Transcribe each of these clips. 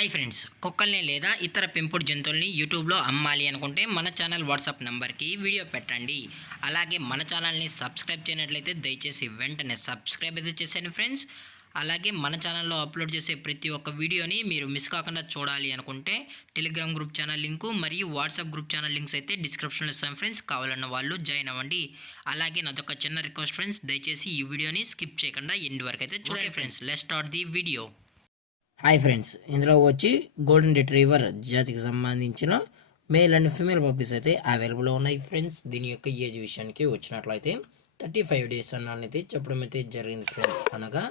Hi friends, కుక్కల్ని లేదా ఇతర పెంపుడు జంతువుల్ని యూట్యూబ్లో అమ్మాలి అనుకుంటే మన ఛానల్ వాట్సాప్ నెంబర్కి వీడియో పెట్టండి. అలాగే మన ఛానల్ని సబ్స్క్రైబ్ చేయనట్లయితే దయచేసి వెంటనే సబ్స్క్రైబ్ అయితే చేసేయండి ఫ్రెండ్స్. అలాగే మన ఛానల్లో అప్లోడ్ చేసే ప్రతి ఒక్క వీడియోని మీరు మిస్ కాకుండా చూడాలి అనుకుంటే టెలిగ్రామ్ గ్రూప్ ఛానల్ లింకు మరియు వాట్సాప్ గ్రూప్ ఛానల్ లింక్స్ అయితే డిస్క్రిప్షన్లో ఇస్తాం ఫ్రెండ్స్. కావాలన్న వాళ్ళు జాయిన్ అవ్వండి. అలాగే నాదొక చిన్న రిక్వెస్ట్ ఫ్రెండ్స్, దయచేసి ఈ వీడియోని స్కిప్ చేయకుండా ఎండ్ వరకు అయితే చూడండి friends. Let's start the video. Hi friends, ఇందులో వచ్చి గోల్డెన్ రిట్రీవర్ జాతికి సంబంధించిన మేల్ అండ్ ఫీమేల్ పప్పీస్ అయితే అవైలబుల్లో ఉన్నాయి ఫ్రెండ్స్. దీని యొక్క ఏజ్ విషయానికి వచ్చినట్లయితే 35 డేస్ అన్నది చెప్పడం అయితే జరిగింది ఫ్రెండ్స్. అనగా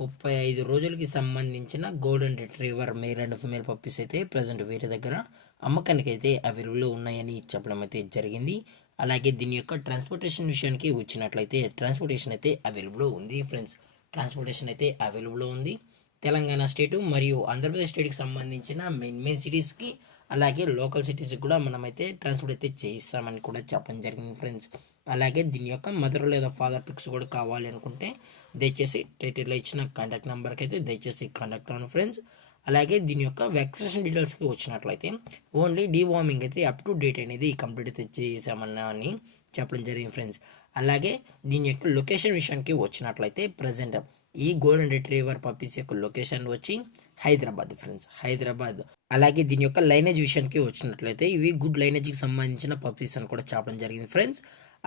35 రోజులకి సంబంధించిన golden retriever male and female puppies అయితే ప్రజెంట్ వీరి దగ్గర అమ్మకానికి అయితే అవైలబుల్లో ఉన్నాయని చెప్పడం అయితే జరిగింది. అలాగే దీని యొక్క ట్రాన్స్పోర్టేషన్ విషయానికి వచ్చినట్లయితే ట్రాన్స్పోర్టేషన్ అయితే అవైలబుల్లో ఉంది ఫ్రెండ్స్. ట్రాన్స్పోర్టేషన్ అయితే అవైలబుల్లో ఉంది. తెలంగాణ స్టేటు మరియు ఆంధ్రప్రదేశ్ స్టేట్కి సంబంధించిన మెయిన్ సిటీస్కి అలాగే లోకల్ సిటీస్కి కూడా మనమైతే ట్రాన్స్పోర్ట్ అయితే చేయిస్తామని కూడా చెప్పడం జరిగింది ఫ్రెండ్స్. అలాగే దీని యొక్క మదర్ లేదా ఫాదర్ పిక్స్ కూడా కావాలి అనుకుంటే దయచేసి టైటిల్లో ఇచ్చిన కాంటాక్ట్ నెంబర్కి అయితే దయచేసి కాంటాక్ట్ అవ్వండి ఫ్రెండ్స్. అలాగే దీని యొక్క వ్యాక్సినేషన్ డీటెయిల్స్కి వచ్చినట్లయితే ఓన్లీ డీవార్మింగ్ అయితే అప్ టు డేట్ అనేది కంప్లీట్ అయితే చేసామన్నా అని చెప్పడం జరిగింది ఫ్రెండ్స్. అలాగే దీని యొక్క లొకేషన్ విషయానికి వచ్చినట్లయితే ప్రజెంట్ ఈ గోల్డెన్ రిట్రీవర్ పప్పీస్ యొక్క లొకేషన్ వచ్చి హైదరాబాద్ ఫ్రెండ్స్, హైదరాబాద్. అలాగే దీని యొక్క లైనేజ్ విషయానికి వచ్చినట్లయితే ఇవి గుడ్ లైనేజ్కి సంబంధించిన పప్పీస్ అని కూడా చెప్పడం జరిగింది ఫ్రెండ్స్.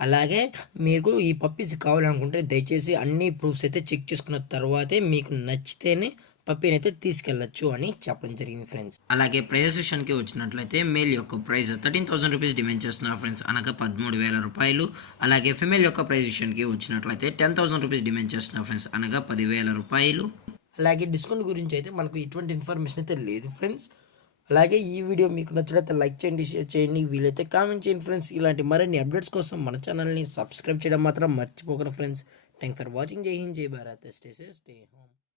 అలాగే మీకు ఈ పప్పీస్ కావాలనుకుంటే దయచేసి అన్ని ప్రూఫ్స్ అయితే చెక్ చేసుకున్న తర్వాతే మీకు నచ్చితేనే పప్పీని అయితే తీసుకెళ్లొచ్చు అని చెప్పడం జరిగింది ఫ్రెండ్స్. అలాగే ప్రైజెస్ విషయానికి వచ్చినట్లయితే మేల్ యొక్క ప్రైస్ 13,000 రూపీస్ డిమాండ్ చేస్తున్నారు ఫ్రెండ్స్, అనగా 13,000 రూపాయలు. అలాగే ఫిమేల్ యొక్క ప్రైస్ విషయానికి వచ్చినట్లయితే 10,000 రూపీస్ డిమాండ్ చేస్తున్నారు ఫ్రెండ్స్, అనగా 10,000 రూపాయలు. అలాగే డిస్కౌంట్ గురించి అయితే మనకు ఎటువంటి ఇన్ఫర్మేషన్ అయితే లేదు ఫ్రెండ్స్. అలాగే ఈ వీడియో మీకు నచ్చినట్లయితే లైక్ చేయండి, షేర్ చేయండి, వీలైతే కామెంట్ చేయండి ఫ్రెండ్స్. ఇలాంటి మరిన్ని అప్డేట్స్ కోసం మన ఛానల్ని సబ్స్క్రైబ్ చేయడం మాత్రం మర్చిపోకండి ఫ్రెండ్స్. Thanks for watching. జై హింద్, జై Bharat, stay safe, stay home.